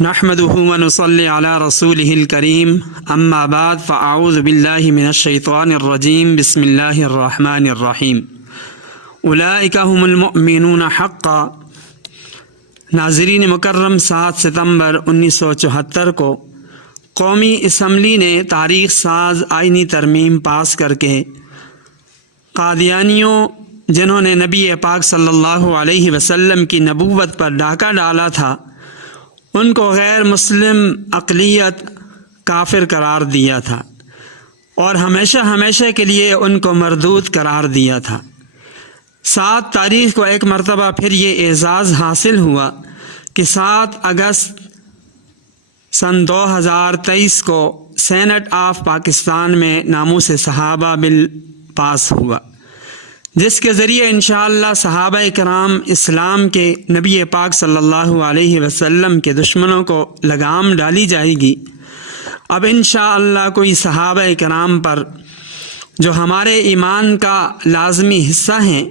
نحمده ونصلي على رسوله الكريم اما بعد فاعوذ بالله من الشیطان الرجیم بسم اللہ الرحمن الرحیم اولئک هم المؤمنون حقا۔ ناظرین مکرم، 7 ستمبر 1974 کو قومی اسمبلی نے تاریخ ساز آئینی ترمیم پاس کر کے قادیانیوں جنہوں نے نبی پاک صلی اللہ علیہ وسلم کی نبوت پر ڈاکہ ڈالا تھا ان کو غیر مسلم اقلیت کافر قرار دیا تھا اور ہمیشہ کے لیے ان کو مردود قرار دیا تھا۔ 7 تاریخ کو ایک مرتبہ پھر یہ اعزاز حاصل ہوا کہ 7 اگست سن 2023 کو سینٹ آف پاکستان میں ناموس صحابہ بل پاس ہوا، جس کے ذریعے انشاءاللہ صحابہ کرام اسلام کے نبی پاک صلی اللہ علیہ وسلم کے دشمنوں کو لگام ڈالی جائے گی۔ اب انشاءاللہ کوئی صحابہ کرام پر جو ہمارے ایمان کا لازمی حصہ ہیں،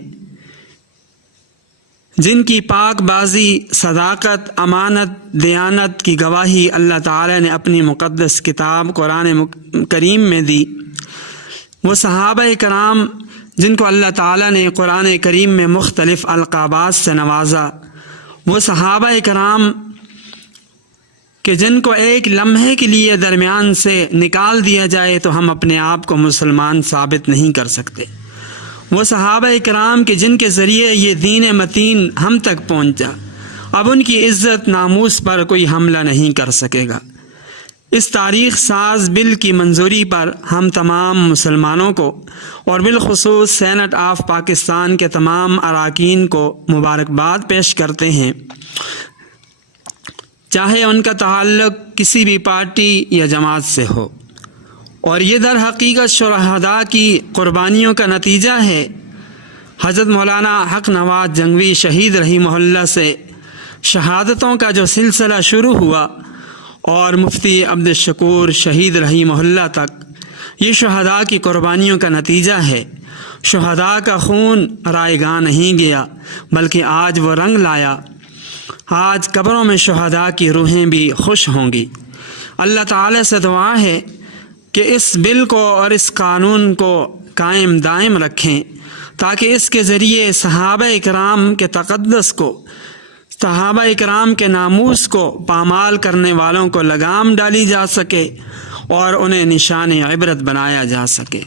جن کی پاک بازی، صداقت، امانت، دیانت کی گواہی اللہ تعالی نے اپنی مقدس کتاب قرآن کریم میں دی، وہ صحابہ کرام جن کو اللہ تعالیٰ نے قرآن کریم میں مختلف القابات سے نوازا، وہ صحابہ کرام کہ جن کو ایک لمحے کے لیے درمیان سے نکال دیا جائے تو ہم اپنے آپ کو مسلمان ثابت نہیں کر سکتے، وہ صحابہ کرام کہ جن کے ذریعے یہ دین متین ہم تک پہنچا، اب ان کی عزت ناموس پر کوئی حملہ نہیں کر سکے گا۔ اس تاریخ ساز بل کی منظوری پر ہم تمام مسلمانوں کو اور بالخصوص سینٹ آف پاکستان کے تمام اراکین کو مبارکباد پیش کرتے ہیں، چاہے ان کا تعلق کسی بھی پارٹی یا جماعت سے ہو، اور یہ در حقیقت شہداء کی قربانیوں کا نتیجہ ہے۔ حضرت مولانا حق نواز جنگوی شہید رحمہ اللہ سے شہادتوں کا جو سلسلہ شروع ہوا اور مفتی عبدالشکور شہید رحمہ اللہ تک، یہ شہداء کی قربانیوں کا نتیجہ ہے۔ شہداء کا خون رائے گاہ نہیں گیا بلکہ آج وہ رنگ لایا۔ آج قبروں میں شہداء کی روحیں بھی خوش ہوں گی۔ اللہ تعالی سے دعا ہے کہ اس بل کو اور اس قانون کو قائم دائم رکھیں تاکہ اس کے ذریعے صحابہ کرام کے تقدس کو، صحابہ کرام کے ناموس کو پامال کرنے والوں کو لگام ڈالی جا سکے اور انہیں نشان عبرت بنایا جا سکے۔